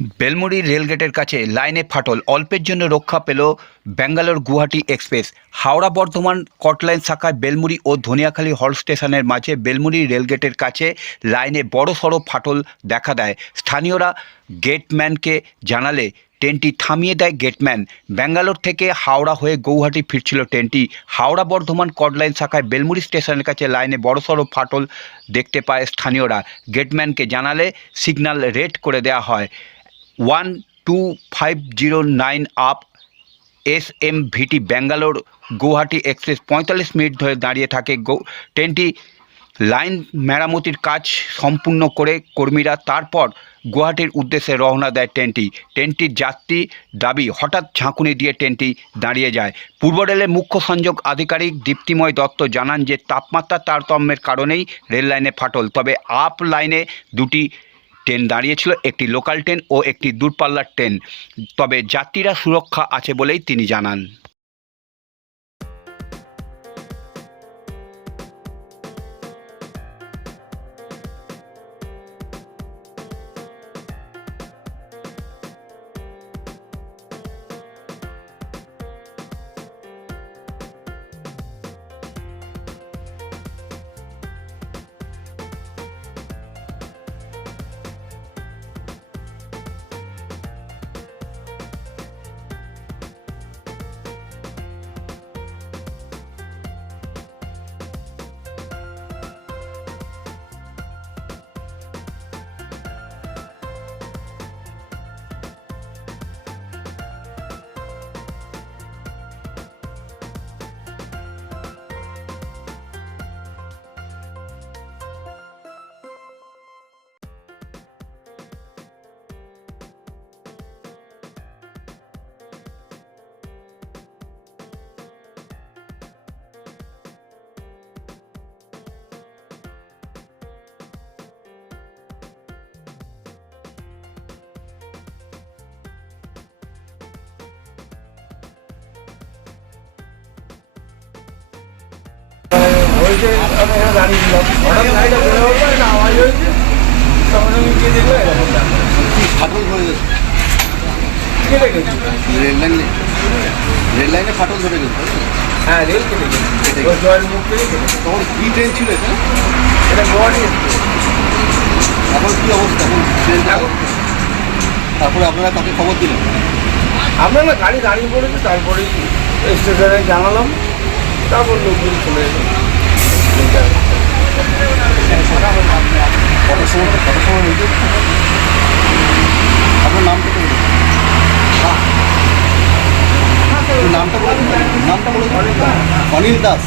বেলমুড়ি রেলগেটের কাছে লাইনে ফাটল। অল্পের জন্য রক্ষা পেল Bangalore Guwahati express. Howrah Bardhaman chord line শাখায় বেলমুড়ি ও ধনিয়াখালী হল স্টেশনের মাঝে বেলমুড়ি রেলগেটের কাছে লাইনে বড় সড়ো ফাটল দেখা দেয়। স্থানীয়রা গেটম্যানকে জানালে, ট্রেনটি থামিয়ে দেয় গেটম্যান। ব্যাঙ্গালোর থেকে হাওড়া হয়ে গৌহাটি ফিরছিল ট্রেনটি। হাওড়া বর্ধমান কটলাইন শাখায় বেলমুড়ি স্টেশনের কাছে লাইনে বড়সড় ফাটল দেখতে পায় স্থানীয়রা। গেটম্যানকে জানালে, সিগন্যাল রেড করে দেওয়া হয়। One two five zero nine up S M VT Bangalore Guwahati express পঁয়তাল্লিশ মিনিট ধরে দাঁড়িয়ে থাকে। ট্রেনটি লাইন মেরামতির কাজ সম্পূর্ণ করে কর্মীরা, তারপর গুয়াহাটির উদ্দেশ্যে রওনা দেয় ট্রেনটি। ট্রেনটির যাত্রী দাবি, হঠাৎ ঝাঁকুনি দিয়ে ট্রেনটি দাঁড়িয়ে যায়। পূর্ব রেলের মুখ্য সংযোগ আধিকারিক দীপ্তিময় দত্ত জানান যে, তাপমাত্রা তারতম্যের কারণেই রেল লাইনে ফাটল, তবে আপ লাইনে দুটি ট্রেন দাঁড়িয়েছিল, একটি লোকাল ট্রেন ও একটি দূরপাল্লার ট্রেন তবে যাত্রীরা সুরক্ষা আছে বলেই তিনি জানান। হয়েছে আমি এখানে দাঁড়িয়েছিলাম হঠাৎ গাড়িটা বেরো হলো একটা আওয়াজ হয়েছে তখন আমি গিয়ে এরকম ব্যাপার। ফাটল ধরে গেছে। কেটে গেছে? রেল লাইনে রেল লাইনে ফাটল ধরে গেছে। হ্যাঁ রেল কেটে গেছে। জয়ের মুখ থেকে কেটে তখন কি ট্রেন ছিল এটা? এটা গোয়াটি এক্সপ্রেস। এখন কি অবস্থা? এখন ট্রেনটা তারপরে আপনারা তাকে খবর দিলেন? আমরা না গাড়ি দাঁড়িয়ে পড়েছে তারপরেই স্টেশনে জানালাম। তারপর লোকজন চলে এলো কত সময় কত সময় হয়েছে আপনার নামটা নামটা বলে নামটা বলে। অনিল দাস।